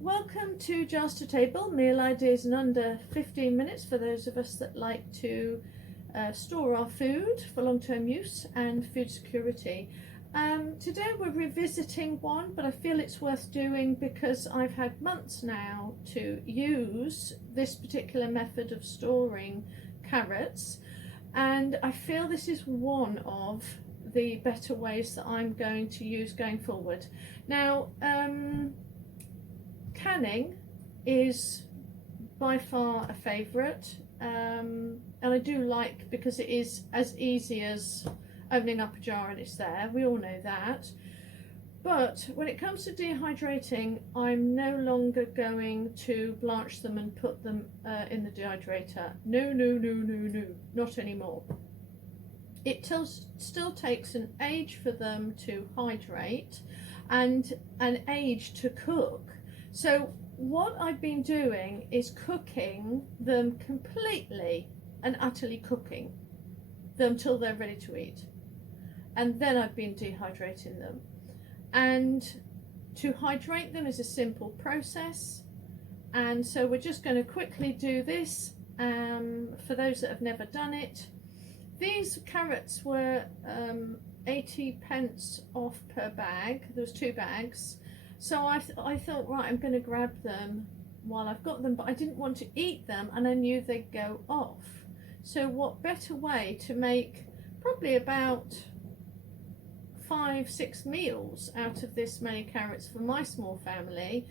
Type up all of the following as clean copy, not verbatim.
welcome to Jars to Table, meal ideas in under 15 minutes for those of us that like to store our food for long-term use and food security. Today we're revisiting one, but I feel it's worth doing because I've had months now to use this particular method of storing carrots, and I feel this is one of the better ways that I'm going to use going forward. Now, canning is by far a favourite, and I do like, because it is as easy as opening up a jar and it's there. We all know that. But when it comes to dehydrating, I'm no longer going to blanch them and put them in the dehydrator. No, not anymore. It still takes an age for them to hydrate and an age to cook. So what I've been doing is cooking them completely and utterly cooking them till they're ready to eat. And then I've been dehydrating them. And to hydrate them is a simple process. And so we're just going to quickly do this for those that have never done it. These carrots were 80 pence off per bag. There was 2 bags. So I thought, right, I'm going to grab them while I've got them, but I didn't want to eat them and I knew they'd go off. So what better way to make probably about 5-6 meals out of this many carrots for my small family.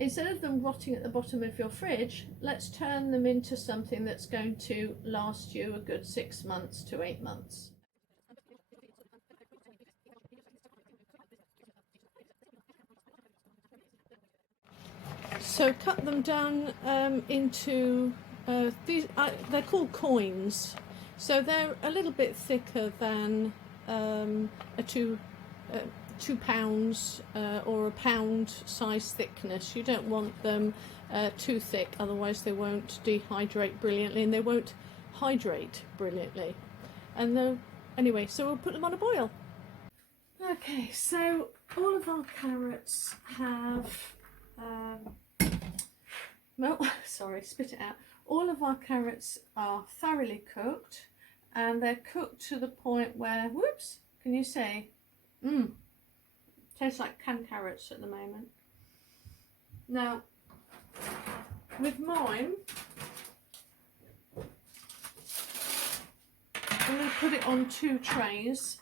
Instead of them rotting at the bottom of your fridge, let's turn them into something that's going to last you a good 6 months to 8 months. So cut them down into these. They're called coins, so they're a little bit thicker than a 2 pounds or a pound size thickness. You don't want them too thick, otherwise they won't dehydrate brilliantly and they won't hydrate brilliantly. And anyway, so we'll put them on a boil. Okay, so all of our carrots have sorry, spit it out. All of our carrots are thoroughly cooked, and they're cooked to the point where, whoops, can you see? Tastes like canned carrots at the moment. Now, with mine, I'm going to put it on 2 trays.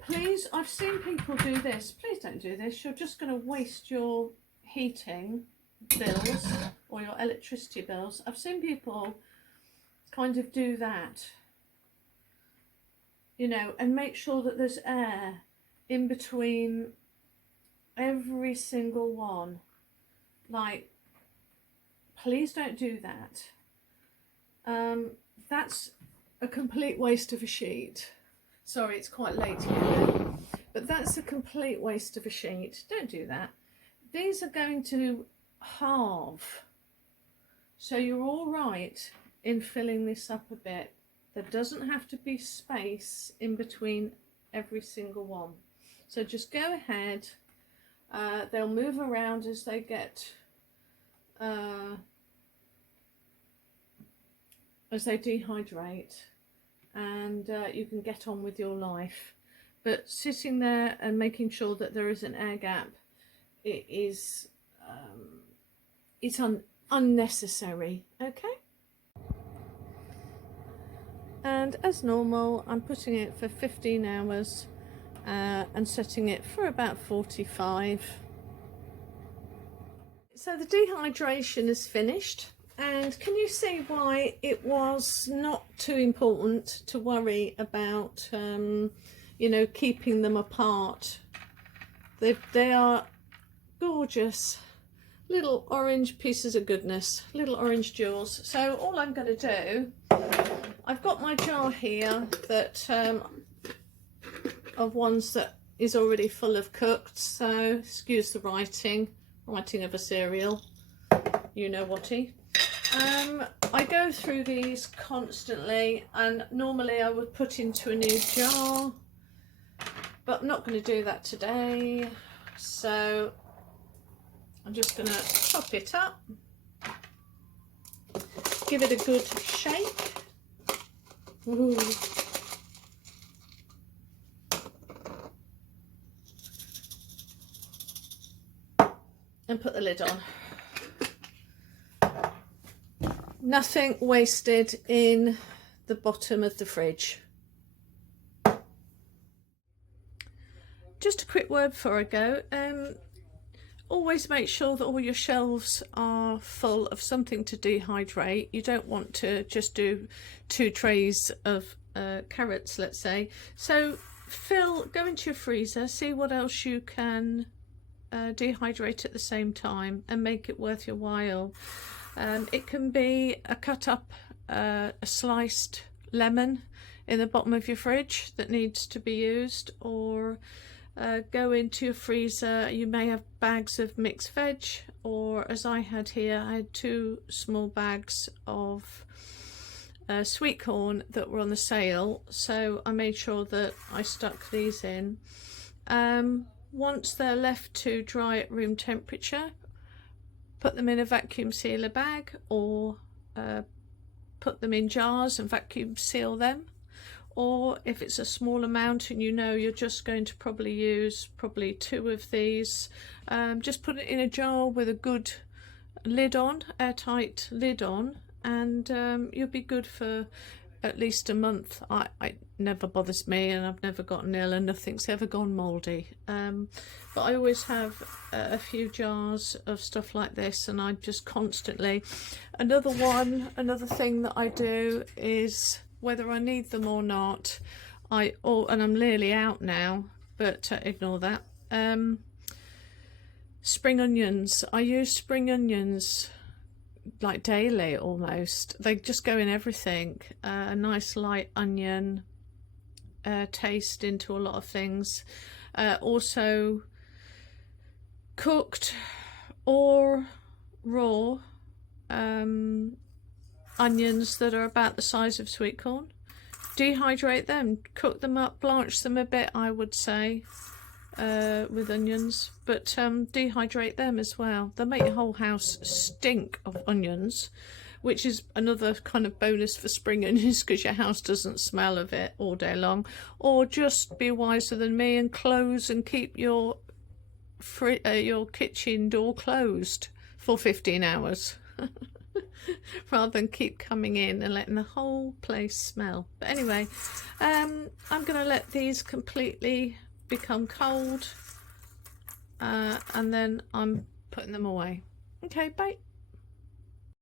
Please, I've seen people do this. Please don't do this. You're just going to waste your heating bills or your electricity bills. I've seen people kind of do that, you know, and make sure that there's air in between every single one. Like, please don't do that. That's a complete waste of a sheet. Sorry, it's quite late here, but that's a complete waste of a sheet. Don't do that. These are going to halve, so you're all right in filling this up a bit. There doesn't have to be space in between every single one. So just go ahead. They'll move around as they get, as they dehydrate, and you can get on with your life. But sitting there and making sure that there is an air gap, it is it's unnecessary. Okay. And as normal, I'm putting it for 15 hours and setting it for about 45. So the dehydration is finished, and can you see why it was not too important to worry about you know, keeping them apart? They are gorgeous little orange pieces of goodness, little orange jewels. So all I'm going to do, I've got my jar here that of ones that is already full of cooked, so excuse the writing of a cereal, you know whaty. I go through these constantly, and normally I would put into a new jar, but I'm not going to do that today. So I'm just going to pop it up, give it a good shake. Ooh. And put the lid on. Nothing wasted in the bottom of the fridge. Just a quick word before I go. Always make sure that all your shelves are full of something to dehydrate. You don't want to just do 2 trays of carrots, let's say. So go into your freezer, see what else you can dehydrate at the same time and make it worth your while. It can be a cut up, a sliced lemon in the bottom of your fridge that needs to be used, or go into your freezer. You may have bags of mixed veg, or as I had here, I had 2 small bags of sweet corn that were on the sale, so I made sure that I stuck these in. Once they're left to dry at room temperature, put them in a vacuum sealer bag, or put them in jars and vacuum seal them. Or if it's a small amount and you know you're just going to probably use 2 of these, just put it in a jar with a good lid on, airtight lid on, and you'll be good for at least a month. It never bothers me, and I've never gotten ill, and nothing's ever gone mouldy. But I always have a few jars of stuff like this, and I just constantly. Another thing that I do is, whether I need them or not, and I'm nearly out now, but ignore that. Spring onions. I use spring onions like daily almost. They just go in everything. A nice light onion taste into a lot of things. Also cooked or raw onions that are about the size of sweet corn. Dehydrate them, cook them up, blanch them a bit, I would say, with onions, but dehydrate them as well. They'll make your whole house stink of onions, which is another kind of bonus for spring onions, because your house doesn't smell of it all day long. Or just be wiser than me and close and keep your kitchen door closed for 15 hours. Rather than keep coming in and letting the whole place smell. But anyway, I'm going to let these completely become cold, and then I'm putting them away. Okay, bye.